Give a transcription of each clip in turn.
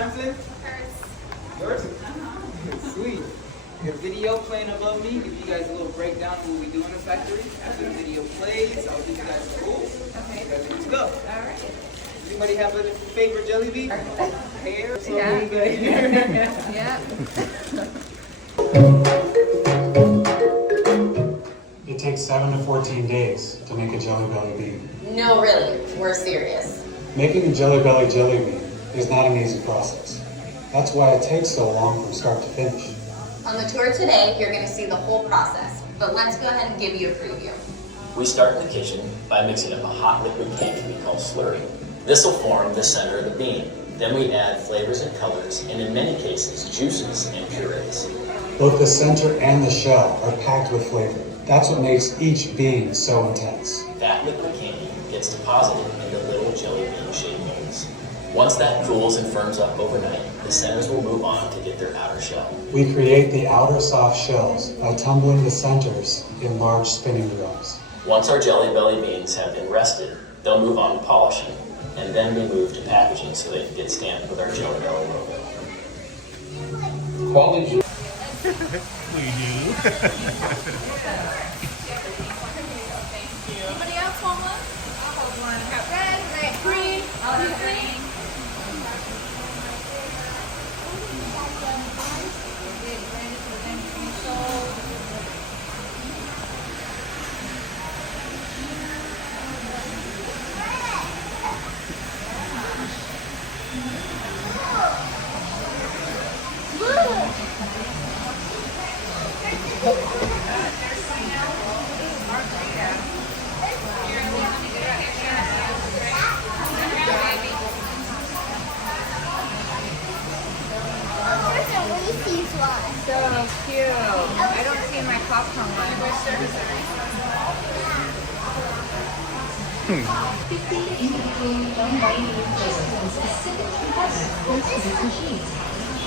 time frame? Yours? Sweet. Your video playing above me. Give you guys a little breakdown of what we do in the factory. After the video plays, I'll give you guys the rules. Okay. You guys good to go. All right. Anybody have a favorite jelly bean? Hair? So Yeah. good. Yeah. It takes 7 to 14 days to make a Jelly Belly bean. No, really, we're serious. Making a Jelly Belly jelly bean is not an easy process. That's why it takes so long from start to finish. On the tour today, you're going to see the whole process, but let's go ahead and give you a preview. We start in the kitchen by mixing up a hot liquid candy we call slurry. This will form the center of the bean. Then we add flavors and colors, and in many cases, juices and purees. Both the center and the shell are packed with flavor. That's what makes each bean so intense. That liquid candy gets deposited into little jelly bean shaped molds. Once that cools and firms up overnight, the centers will move on to get their outer shell. We create the outer soft shells by tumbling the centers in large spinning wheels. Once our Jelly Belly beans have been rested, they'll move on to polishing, and then we move to packaging so they can get stamped with our Jelly Belly logo. Quality. We do. Anybody else want one? I'll hold one. Got red, green. I'll do green. So cute. I don't see my popcorn one. 50 individually unlighted images and specific components goes to these machines.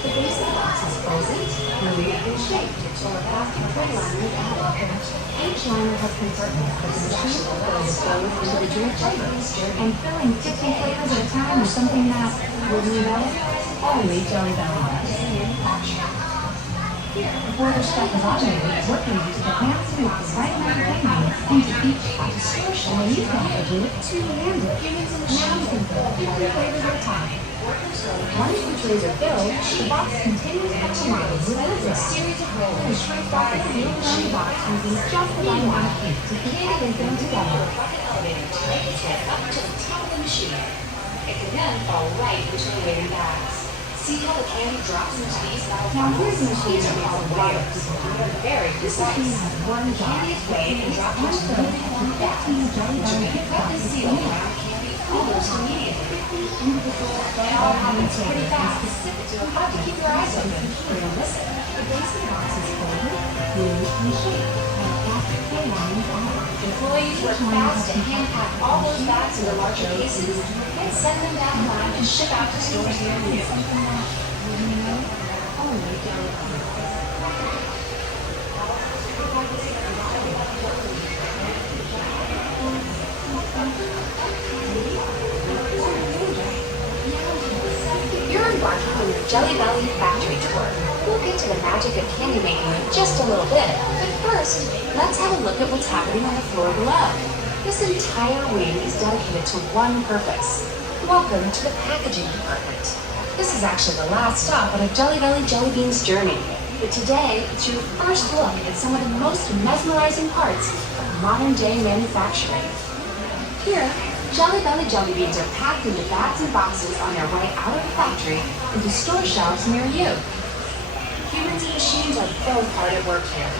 The base of the box is frozen, removed, and shaped until a plastic tray liner is added. Each liner has compartments for the machine that is flowed individual flavors, and filling 50 flavors at a time is something that, wouldn't you know, only Jelly Belly does. Before the step is automated, workers use the hands to move the right amount of lightning into each distortion and use them to do it two-handed. Now you can fill 50 flavors at a time. Once the trays are filled, the box continues activated with a series of rollers and shrink back the sealed around the box using just the right amount of heat to keep them together. Elevator tray is set up to the top of the machine. It can then fall right into the waiting bags. See how the candy drops into these metal funnels? Now here's a machine that makes a lot of people very precise. This machine has one job. Candy is weighed and dropped into the uniform bag, which will be cut and sealed around candy almost immediately. They all happen pretty fast, so you'll have to keep your eyes open. Listen, the base of the box is folded, glued, and shaped, and a plastic tray liner on it. Employees work fast to hand pack all those bags into larger cases and send them down the line and ship out to stores near you. You're embarking on your Jelly Belly factory tour. We'll get to the magic of candy making in just a little bit, but first, let's have a look at what's happening on the floor below. This entire wing is dedicated to one purpose. Welcome to the packaging department. This is actually the last stop on a Jelly Belly jelly beans journey. But today, it's your first look at some of the most mesmerizing parts of modern-day manufacturing. Here, Jelly Belly jelly beans are packed into bags and boxes on their way out of the factory into store shelves near you. Humans and machines are both hard at work here.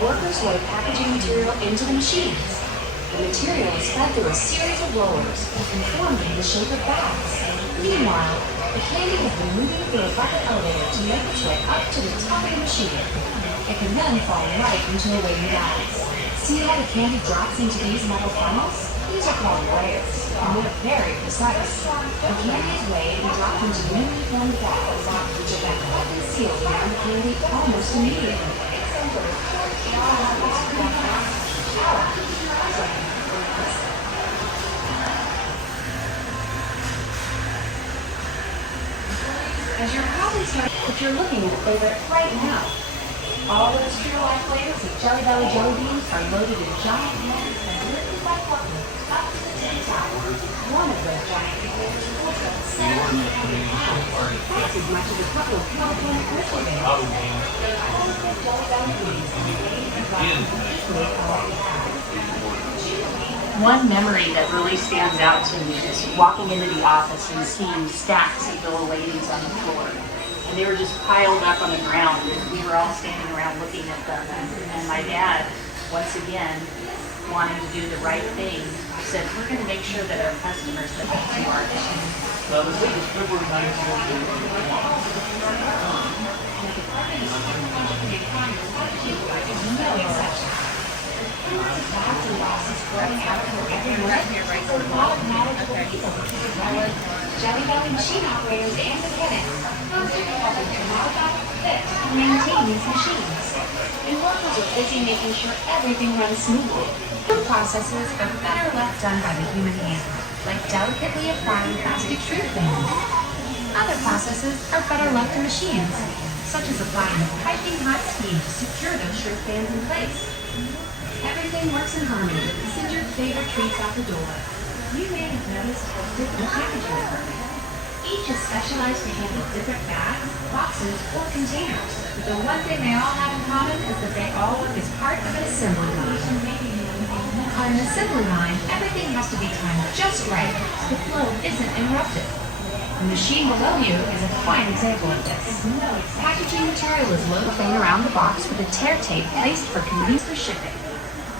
Workers load packaging material into the machines. The material is fed through a series of rollers and formed in the shape of bags. Meanwhile, the candy has been moving through a bucket elevator to make its way up to the top of the machine. It can then fall right into the waiting bags. See how the candy drops into these metal funnels? These are called layers, and they're very precise. The candy is weighed and dropped into newly formed bags, which are then cut and sealed around the candy almost immediately. As you're probably starting, but you're looking at a favorite right now. All of the Streetlight flavors of Jelly Belly jelly beans are loaded in giant hands and lifted by forklifts up to the tip top. One of those giant flavors holds up 7 pounds. That's as much as a couple of California grizzly bears. All of those Jelly Belly beans are made and dropped equally all the time. One memory that really stands out to me is walking into the office and seeing stacks of bill of ladings on the floor. And they were just piled up on the ground, and we were all standing around looking at them. And my dad, once again, wanting to do the right thing, said, we're going to make sure that our customers that come to our Lots of bosses growing out of her everywhere. So a lot of knowledgeable people, as well as Jelly Belly machine operators and mechanics, constantly helping to modify, fix, and maintain these machines. And workers are busy making sure everything runs smoothly. Some processes are better left done by the human hand, like delicately applying plastic shrink bands. Other processes are better left to machines, such as applying a piping hot steam to secure those shrink bands in place. Everything works in harmony. Send your favorite treats out the door. You may have noticed how different packaging equipment. Each is specialized to handle different bags, boxes, or containers. But the one thing they all have in common is that they all work as part of an assembly line. On an assembly line, everything has to be timed just right so the flow isn't interrupted. The machine below you is a fine example of this. Packaging material is loaded around the box with a tear tape placed for convenience for shipping.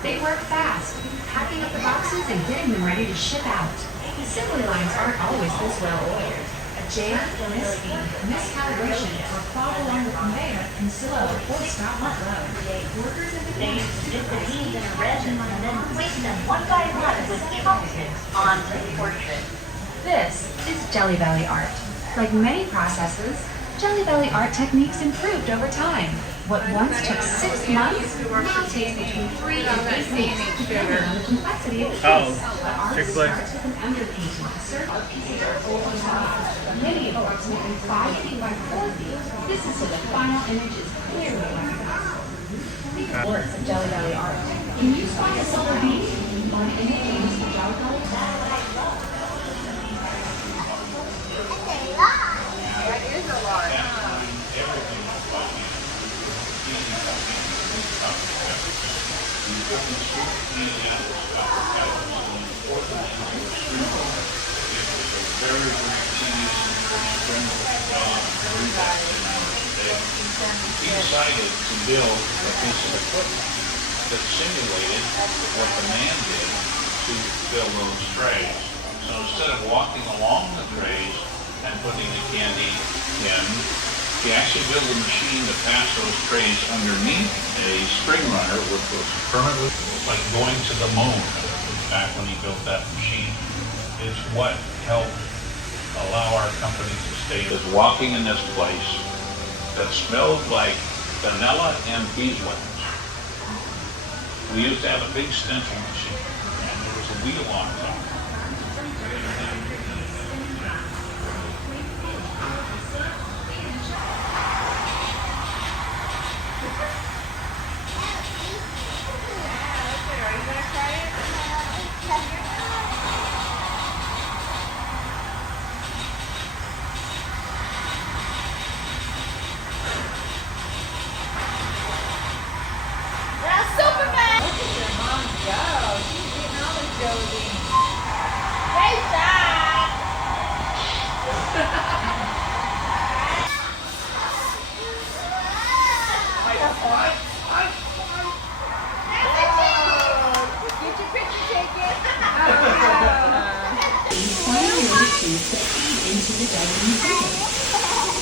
They work fast, packing up the boxes and getting them ready to ship out. Assembly lines aren't always this well oiled. A jam, misspeed, miscalibration, or clog along the conveyor can slow or stop the flow. Workers in the They dip the beans in a resin and then place them one by one with chopsticks on the portrait. This is Jelly Belly art. Like many processes, Jelly Belly art techniques improved over time. What once took 6 months now takes between 3 and 8 weeks, depending on the complexity of the piece. But art starts with an underpainting. Certain pieces are overlapped, many approximately 5 feet by 4 feet. This is so the final image is clearly recognizable. Works of Jelly Belly art. Can you spot a silver bead or an image of Mr. Jelly Belly? That is a lot. He decided to build a piece of equipment that simulated what the man did to fill those trays. So instead of walking along the trays and putting the candy in, he actually built a machine to pass those trays underneath a spring runner, which was permanently like going to the moon back when he built that machine. It's what helped allow our company to stay. Is walking in this place that smelled like vanilla and beeswax. We used to have a big stencil machine, and there was a wheel on top.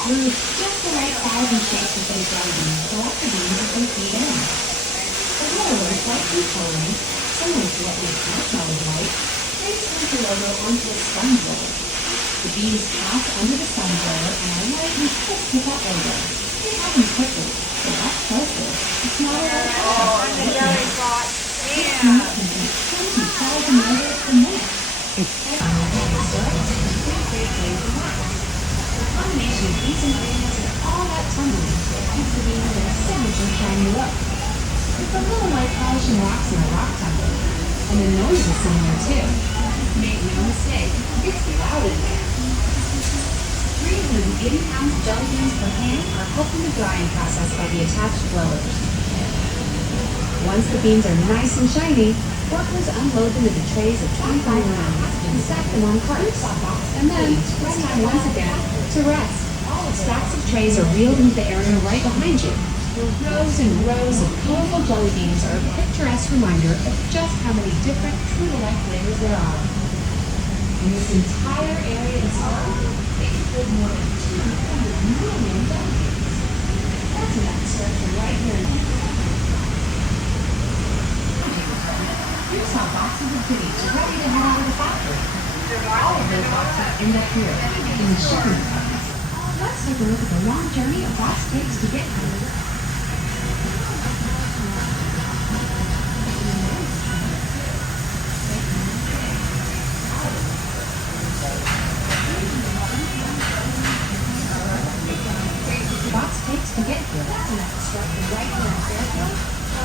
Remove just the right size and shape of those jelly beans so that the beans are complete in. In other words, like food coloring, similar to what makes marshmallows like, place the logo onto a sponge roller. The beans pass under the sponge roller and are lightly cooked with that logo. They happen quickly, so that's helpful. It's not a lot of process. 6 minutes can be 20,000 measures per minute. It's time to start. The combination of these you look. It's a little like polishing rocks in a rock temple. And the noise is similar too. Make no mistake, it's loud in there. 380 pounds of jelly beans per hand are helped in the drying process by the attached blowers. Once the beans are nice and shiny, workers unload them into trays of 25 pounds and stack them on carts. And then it's time once again to rest. Stacks of trays are wheeled into the area right behind you. Rows and rows of colorful jelly beans are a picturesque reminder of just how many different true-to-life flavors there are. In this entire area is they can hold more than 200 million jelly beans. That's enough to start from right here. Here's how boxes of goodies are ready to head out of the factory. All of those boxes end up here in the shipping department. Let's take a look at the long journey a box takes to get here. Box takes to get here. That's enough to start from right here in Fairfield.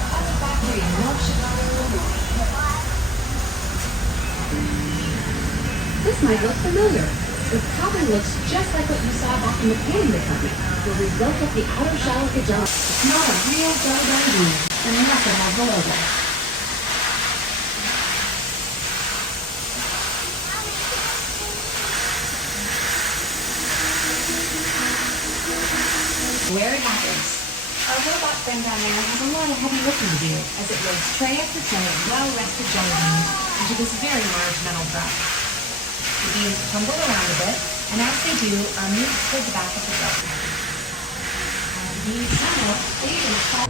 At the factory in North Chicago. This might look familiar. It probably looks just like what you saw back in the canning department, where we built up the outer shell of the jelly. It's not a real jelly bean, unless it has the logo. Where it happens. Our robot friend down there has a lot of heavy lifting to do as it loads tray after tray of well-rested jelly beans into this very large metal truck. The beans tumble around a bit, and as they do, are moved toward the back of the truck. As the beans settle, they even fall.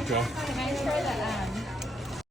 Can I try the